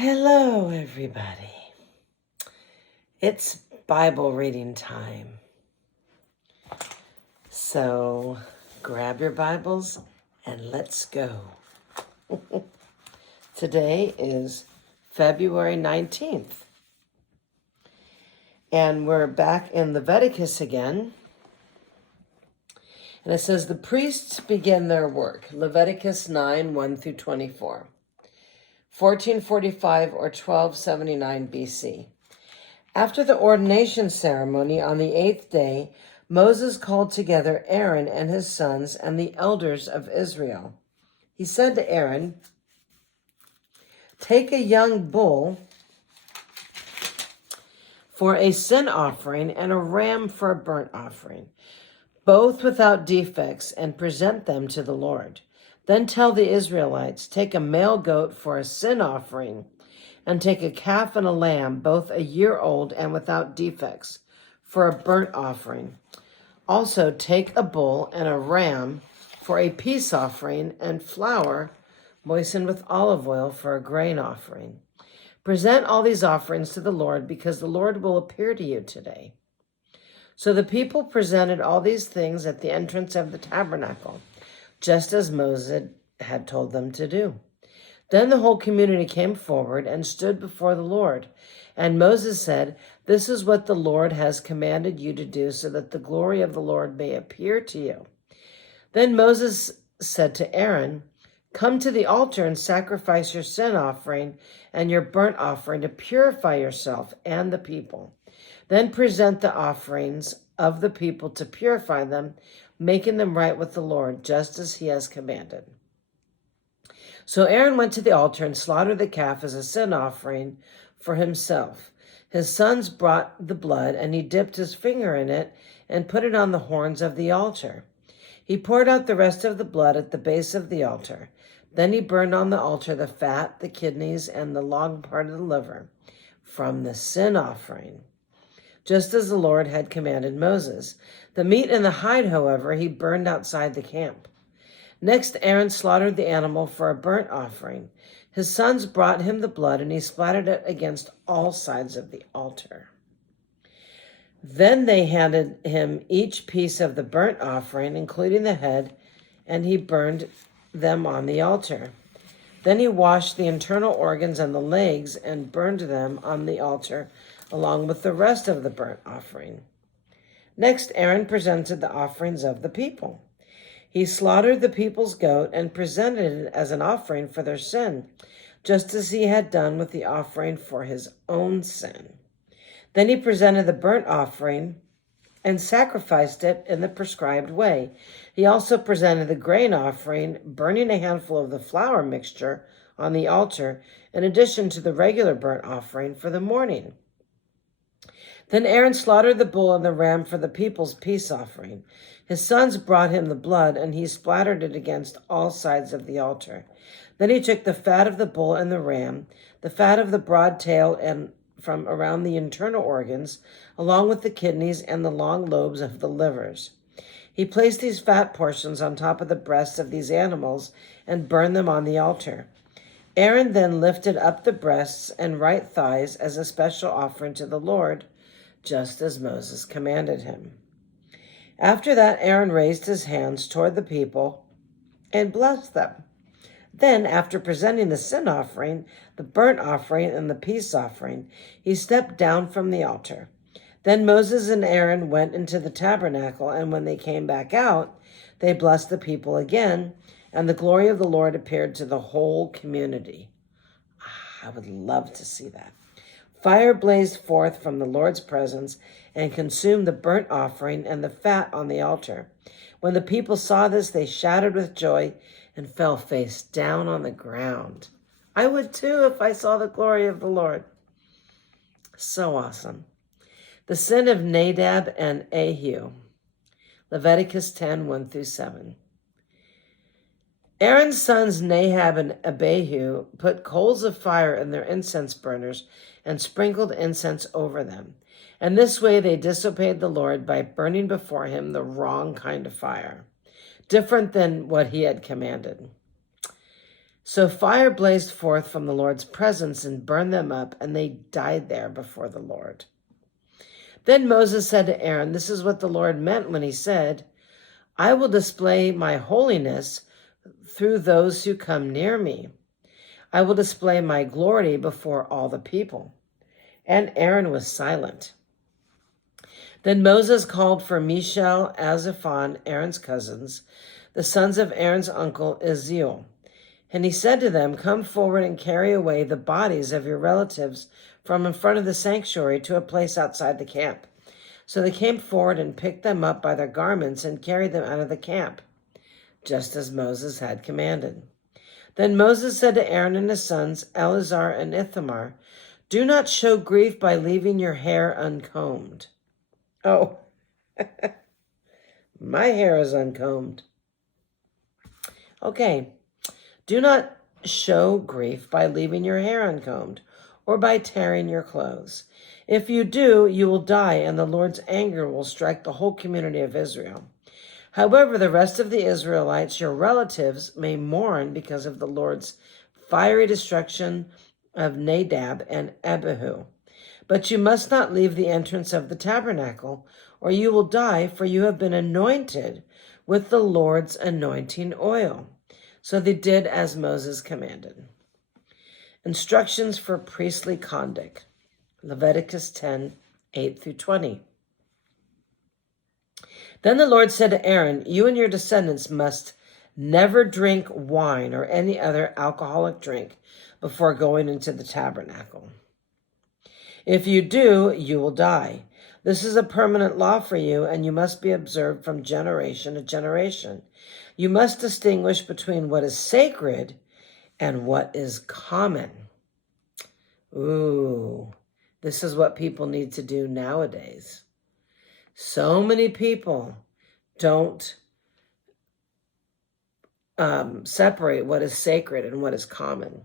Hello, everybody. It's Bible reading time. So grab your Bibles and let's go. Today is February 19th. And we're back in Leviticus again. And it says the priests begin their work. Leviticus 9, 1 through 24. 1445 or 1279 BC. After the ordination ceremony on the 8th day, Moses called together Aaron and his sons and the elders of Israel. He said to Aaron, "Take a young bull for a sin offering and a ram for a burnt offering, both without defects, and present them to the Lord. Then tell the Israelites, take a male goat for a sin offering, and take a calf and a lamb, both a year old and without defects, for a burnt offering. Also take a bull and a ram for a peace offering, and flour moistened with olive oil for a grain offering. Present all these offerings to the Lord, because the Lord will appear to you today." So the people presented all these things at the entrance of the tabernacle, just as Moses had told them to do. Then the whole community came forward and stood before the Lord. And Moses said, "This is what the Lord has commanded you to do, so that the glory of the Lord may appear to you." Then Moses said to Aaron, "Come to the altar and sacrifice your sin offering and your burnt offering to purify yourself and the people. Then present the offerings of the people to purify them, making them right with the Lord, just as he has commanded." So Aaron went to the altar and slaughtered the calf as a sin offering for himself. His sons brought the blood, and he dipped his finger in it and put it on the horns of the altar. He poured out the rest of the blood at the base of the altar. Then he burned on the altar the fat, the kidneys, and the long part of the liver from the sin offering, just as the Lord had commanded Moses. The meat and the hide, however, he burned outside the camp. Next, Aaron slaughtered the animal for a burnt offering. His sons brought him the blood, and he splattered it against all sides of the altar. Then they handed him each piece of the burnt offering, including the head, and he burned them on the altar. Then he washed the internal organs and the legs and burned them on the altar, along with the rest of the burnt offering. Next, Aaron presented the offerings of the people. He slaughtered the people's goat and presented it as an offering for their sin, just as he had done with the offering for his own sin. Then he presented the burnt offering and sacrificed it in the prescribed way. He also presented the grain offering, burning a handful of the flour mixture on the altar, in addition to the regular burnt offering for the morning. Then Aaron slaughtered the bull and the ram for the people's peace offering. His sons brought him the blood, and he splattered it against all sides of the altar. Then he took the fat of the bull and the ram, the fat of the broad tail and from around the internal organs, along with the kidneys and the long lobes of the livers. He placed these fat portions on top of the breasts of these animals and burned them on the altar. Aaron then lifted up the breasts and right thighs as a special offering to the Lord, just as Moses commanded him. After that, Aaron raised his hands toward the people and blessed them. Then, after presenting the sin offering, the burnt offering, and the peace offering, he stepped down from the altar. Then Moses and Aaron went into the tabernacle, and when they came back out, they blessed the people again, and the glory of the Lord appeared to the whole community. I would love to see that. Fire blazed forth from the Lord's presence and consumed the burnt offering and the fat on the altar. When the people saw this, they shouted with joy and fell face down on the ground. I would too if I saw the glory of the Lord. So awesome. The sin of Nadab and Abihu. Leviticus 10, 1 through 7. Aaron's sons Nadab and Abihu put coals of fire in their incense burners and sprinkled incense over them. And this way they disobeyed the Lord by burning before him the wrong kind of fire, different than what he had commanded. So fire blazed forth from the Lord's presence and burned them up, and they died there before the Lord. Then Moses said to Aaron, "This is what the Lord meant when he said, 'I will display my holiness through those who come near me. I will display my glory before all the people.'" And Aaron was silent. Then Moses called for Mishael, Azaphan, Aaron's cousins, the sons of Aaron's uncle Uzziel. And he said to them, "Come forward and carry away the bodies of your relatives from in front of the sanctuary to a place outside the camp." So they came forward and picked them up by their garments and carried them out of the camp, just as Moses had commanded. Then Moses said to Aaron and his sons, Eleazar and Ithamar, "Do not show grief by leaving your hair uncombed." Oh, my hair is uncombed. Okay. "Do not show grief by leaving your hair uncombed or by tearing your clothes. If you do, you will die, and the Lord's anger will strike the whole community of Israel. However, the rest of the Israelites, your relatives, may mourn because of the Lord's fiery destruction of Nadab and Abihu. But you must not leave the entrance of the tabernacle, or you will die, for you have been anointed with the Lord's anointing oil." So they did as Moses commanded. Instructions for priestly conduct. Leviticus 10, 8 through 20. Then the Lord said to Aaron, "You and your descendants must never drink wine or any other alcoholic drink before going into the tabernacle. If you do, you will die. This is a permanent law for you, and you must be observed from generation to generation. You must distinguish between what is sacred and what is common." Ooh, this is what people need to do nowadays. So many people don't separate what is sacred and what is common.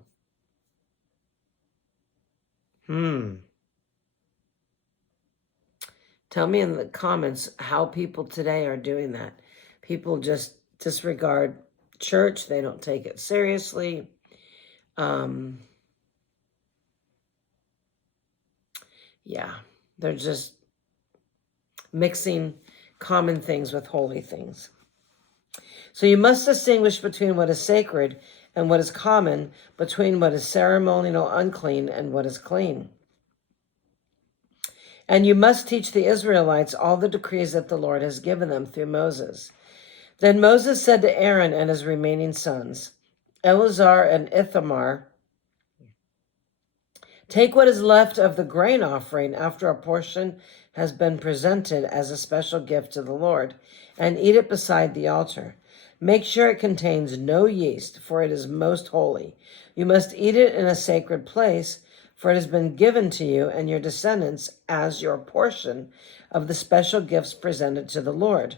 Tell me in the comments how people today are doing that. People just disregard church. They don't take it seriously. Yeah, they're just mixing common things with holy things. So you must distinguish between what is sacred and what is common, between what is ceremonial unclean and what is clean. And you must teach the Israelites all the decrees that the Lord has given them through Moses. Then Moses said to Aaron and his remaining sons, Eleazar and Ithamar, "Take what is left of the grain offering after a portion has been presented as a special gift to the Lord, and eat it beside the altar. Make sure it contains no yeast, for it is most holy. You must eat it in a sacred place, for it has been given to you and your descendants as your portion of the special gifts presented to the Lord.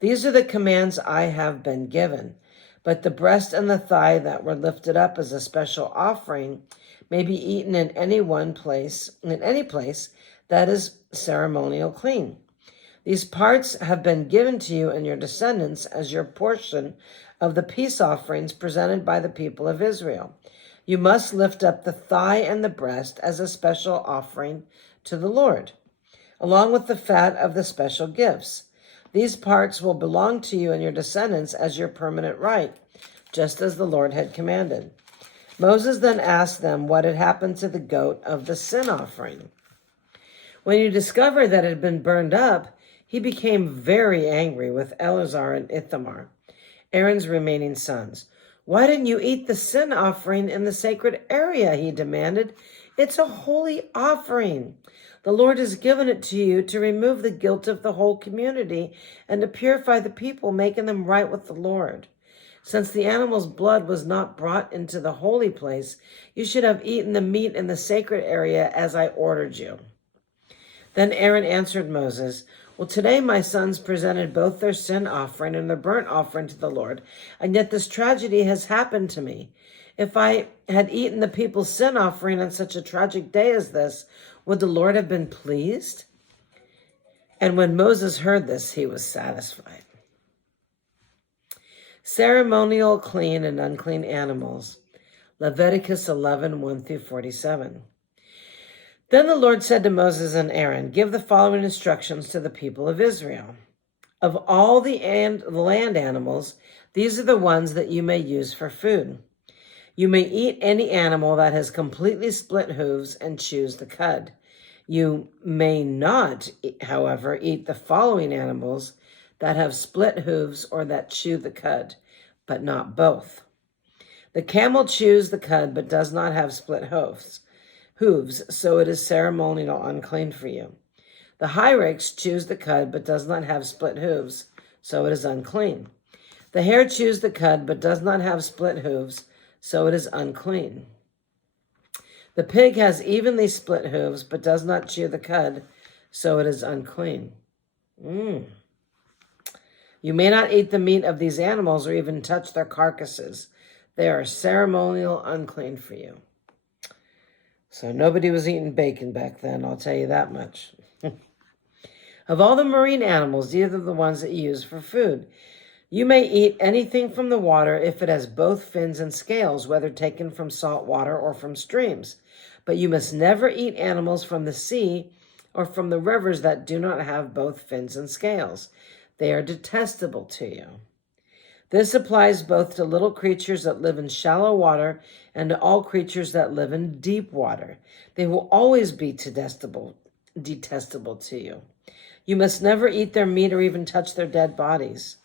These are the commands I have been given. But the breast and the thigh that were lifted up as a special offering may be eaten in any place that is ceremonial clean. These parts have been given to you and your descendants as your portion of the peace offerings presented by the people of Israel. You must lift up the thigh and the breast as a special offering to the Lord, along with the fat of the special gifts. These parts will belong to you and your descendants as your permanent right, just as the Lord had commanded." Moses then asked them what had happened to the goat of the sin offering. When he discovered that it had been burned up, he became very angry with Eleazar and Ithamar, Aaron's remaining sons. "Why didn't you eat the sin offering in the sacred area?" he demanded. "It's a holy offering. The Lord has given it to you to remove the guilt of the whole community and to purify the people, making them right with the Lord. Since the animal's blood was not brought into the holy place, you should have eaten the meat in the sacred area as I ordered you." Then Aaron answered Moses, "Well, today my sons presented both their sin offering and their burnt offering to the Lord, and yet this tragedy has happened to me. If I had eaten the people's sin offering on such a tragic day as this, would the Lord have been pleased?" And when Moses heard this, he was satisfied. Ceremonial clean and unclean animals. Leviticus 11, 1 through 47. Then the Lord said to Moses and Aaron, give the following instructions to the people of Israel. Of all the land animals, these are the ones that you may use for food. You may eat any animal that has completely split hooves and choose the cud. You may not, however, eat the following animals that have split hooves or that chew the cud, but not both. The camel chews the cud but does not have split hooves, so it is ceremonial unclean for you. The hyrax chews the cud but does not have split hooves, so it is unclean. The hare chews the cud but does not have split hooves, so it is unclean. The pig has evenly split hooves but does not chew the cud, so it is unclean. You may not eat the meat of these animals or even touch their carcasses. They are ceremonial unclean for you. So nobody was eating bacon back then, I'll tell you that much. Of all the marine animals, these are the ones that you use for food. You may eat anything from the water if it has both fins and scales, whether taken from salt water or from streams. But you must never eat animals from the sea or from the rivers that do not have both fins and scales. They are detestable to you. This applies both to little creatures that live in shallow water and to all creatures that live in deep water. They will always be detestable to you. You must never eat their meat or even touch their dead bodies.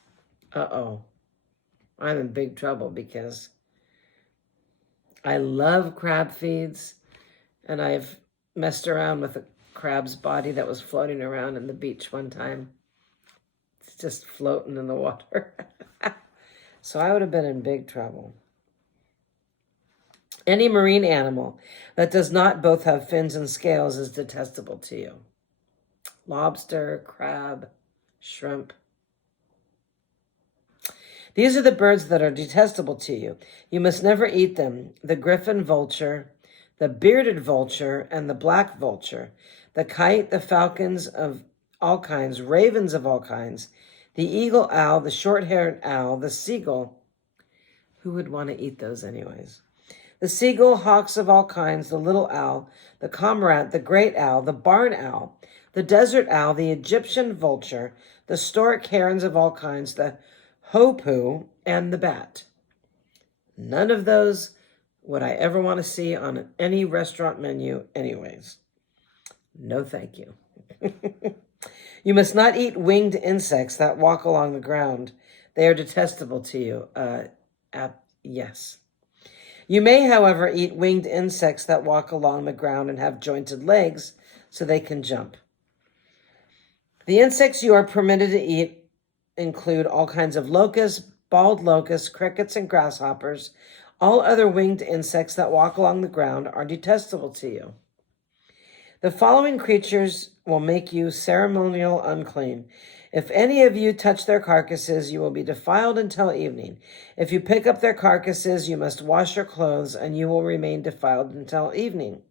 Uh-oh. I'm in big trouble because I love crab feeds, and I've messed around with a crab's body that was floating around in the beach one time. It's just floating in the water. So I would have been in big trouble. Any marine animal that does not both have fins and scales is detestable to you. Lobster, crab, shrimp. These are the birds that are detestable to you. You must never eat them. The griffin vulture, the bearded vulture, and the black vulture, the kite, the falcons of all kinds, ravens of all kinds, the eagle owl, the short-haired owl, the seagull. Who would want to eat those anyways? The seagull, hawks of all kinds, the little owl, the cormorant, the great owl, the barn owl, the desert owl, the Egyptian vulture, the stork herons of all kinds, the hoopoe, and the bat. None of those would I ever want to see on any restaurant menu anyways. No, thank you. You must not eat winged insects that walk along the ground. They are detestable to you. Yes. You may, however, eat winged insects that walk along the ground and have jointed legs so they can jump. The insects you are permitted to eat include all kinds of locusts, bald locusts, crickets, and grasshoppers. All other winged insects that walk along the ground are detestable to you. The following creatures will make you ceremonial unclean. If any of you touch their carcasses, you will be defiled until evening. If you pick up their carcasses, you must wash your clothes, and you will remain defiled until evening.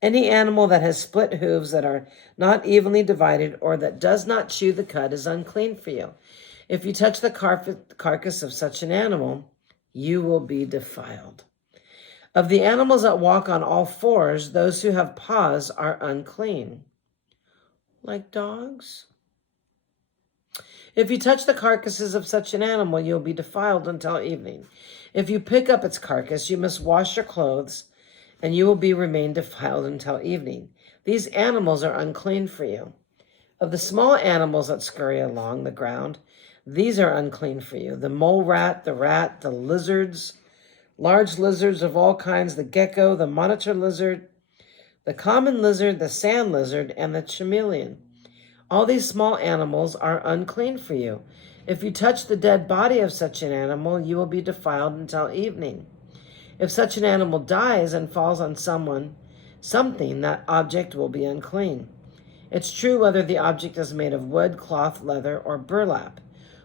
Any animal that has split hooves that are not evenly divided or that does not chew the cud is unclean for you. If you touch the carcass of such an animal, you will be defiled. Of the animals that walk on all fours, those who have paws are unclean. Like dogs? If you touch the carcasses of such an animal, you'll be defiled until evening. If you pick up its carcass, you must wash your clothes, and you will remain defiled until evening. These animals are unclean for you. Of the small animals that scurry along the ground, these are unclean for you. The mole rat, the lizards, large lizards of all kinds, the gecko, the monitor lizard, the common lizard, the sand lizard, and the chameleon. All these small animals are unclean for you. If you touch the dead body of such an animal, you will be defiled until evening. If such an animal dies and falls on something, that object will be unclean. It's true whether the object is made of wood, cloth, leather, or burlap.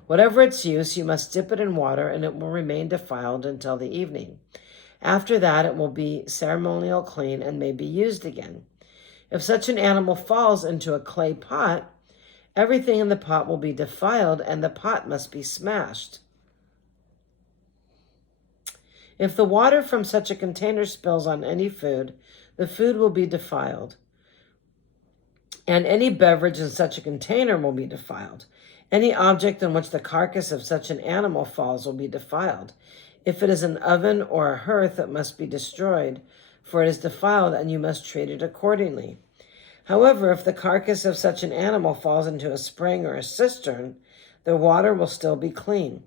Whatever its use, you must dip it in water, and it will remain defiled until the evening. After that, it will be ceremonial clean and may be used again. If such an animal falls into a clay pot, everything in the pot will be defiled, and the pot must be smashed. If the water from such a container spills on any food, the food will be defiled, and any beverage in such a container will be defiled. Any object on which the carcass of such an animal falls will be defiled. If it is an oven or a hearth, it must be destroyed, for it is defiled, and you must treat it accordingly. However, if the carcass of such an animal falls into a spring or a cistern, the water will still be clean.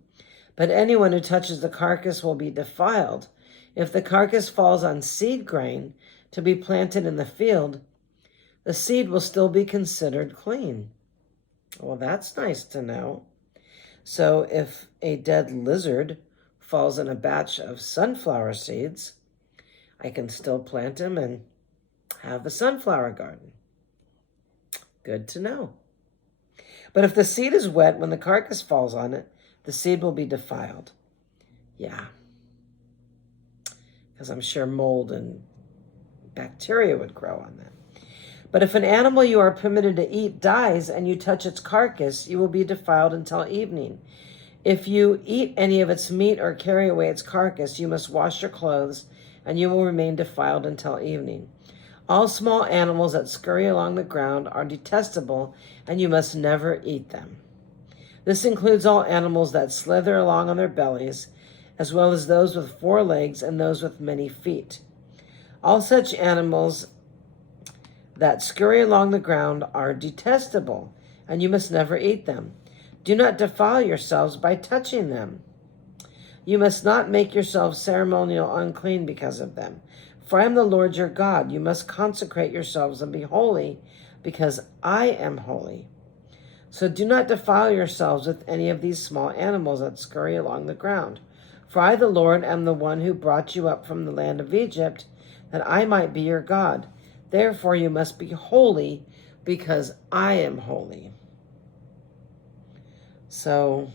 But anyone who touches the carcass will be defiled. If the carcass falls on seed grain to be planted in the field, the seed will still be considered clean. Well, that's nice to know. So if a dead lizard falls in a batch of sunflower seeds, I can still plant them and have a sunflower garden. Good to know. But if the seed is wet, when the carcass falls on it, the seed will be defiled. Yeah. Because I'm sure mold and bacteria would grow on that. But if an animal you are permitted to eat dies and you touch its carcass, you will be defiled until evening. If you eat any of its meat or carry away its carcass, you must wash your clothes, and you will remain defiled until evening. All small animals that scurry along the ground are detestable, and you must never eat them. This includes all animals that slither along on their bellies, as well as those with 4 legs and those with many feet. All such animals that scurry along the ground are detestable, and you must never eat them. Do not defile yourselves by touching them. You must not make yourselves ceremonial unclean because of them. For I am the Lord your God. You must consecrate yourselves and be holy, because I am holy. So do not defile yourselves with any of these small animals that scurry along the ground. For I, the Lord, am the one who brought you up from the land of Egypt, that I might be your God. Therefore you must be holy, because I am holy. So,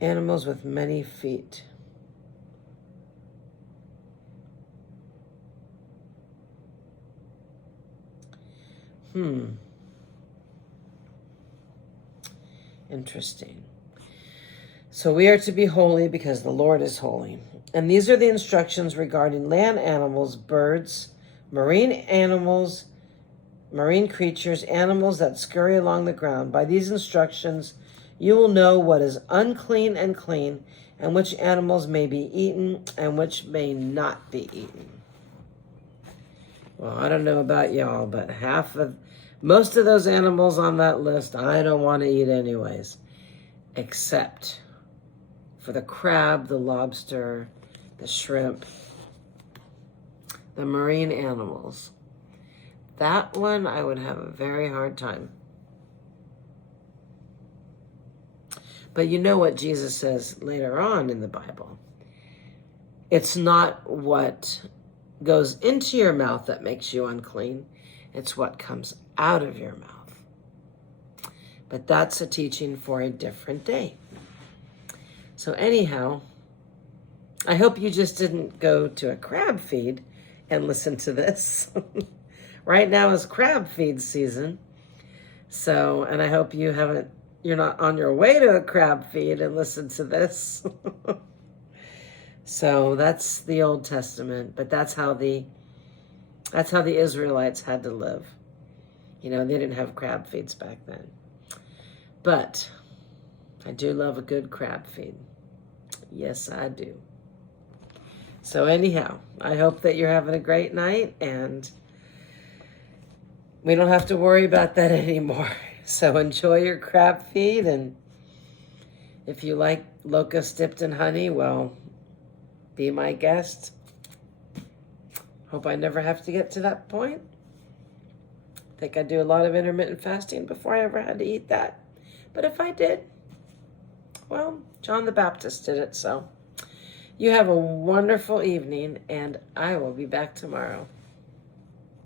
animals with many feet. Interesting. So we are to be holy because the Lord is holy. And these are the instructions regarding land animals, birds, marine animals, marine creatures, animals that scurry along the ground. By these instructions, you will know what is unclean and clean, and which animals may be eaten and which may not be eaten. Well, I don't know about y'all, but most of those animals on that list, I don't want to eat anyways, except for the crab, the lobster, the shrimp, the marine animals. That one I would have a very hard time. But you know what Jesus says later on in the Bible. It's not what goes into your mouth that makes you unclean. It's what comes out of your mouth. But that's a teaching for a different day. So anyhow, I hope you just didn't go to a crab feed and listen to this. Right now is crab feed season. So, and I hope you're not on your way to a crab feed and listen to this. So that's the Old Testament, but that's how the Israelites had to live. You know, they didn't have crab feeds back then. But I do love a good crab feed. Yes, I do. So anyhow, I hope that you're having a great night, and we don't have to worry about that anymore. So enjoy your crab feed, and if you like locust dipped in honey, well, be my guest. Hope I never have to get to that point. I think I do a lot of intermittent fasting before I ever had to eat that. But if I did, well, John the Baptist did it. So you have a wonderful evening, and I will be back tomorrow.